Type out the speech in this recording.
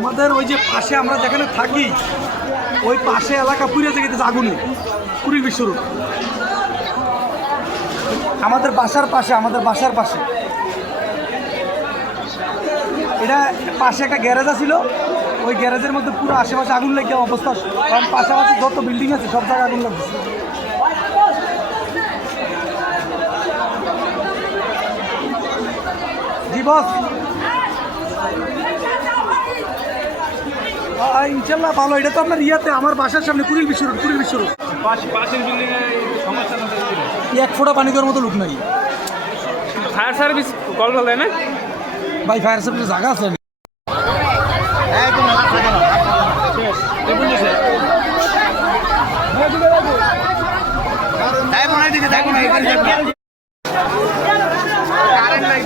আমাদের ওই যে পাশে আমরা যেখানে থাকি ওই পাশে এলাকা পুড়ে থেকে আগুনে কুড়িল বিশ্বরূপ আমাদের বাসার পাশে এটা পাশে একটা গ্যারেজ ছিল ওই গ্যারেজের মধ্যে পুরো আশেপাশে আগুন লেগে অবস্থা কারণ পাশাপাশি যত বিল্ডিং আছে সব জায়গায় আগুন লাগছে জি বস ইনশাল্লাহ ভালো এটা তো আপনার ইয়াতে আমার বাসার সামনে কুড়িল বিশ্বরূপ পাশের বিল্ডিং এ সমস্যা না এক ফোঁটা পানি দেওয়ার মতো লোক নাই ফায়ার সার্ভিস কল দেয় না ভাই ফায়ার সার্ভিসের জায়গা আছে কারেন্ট নাই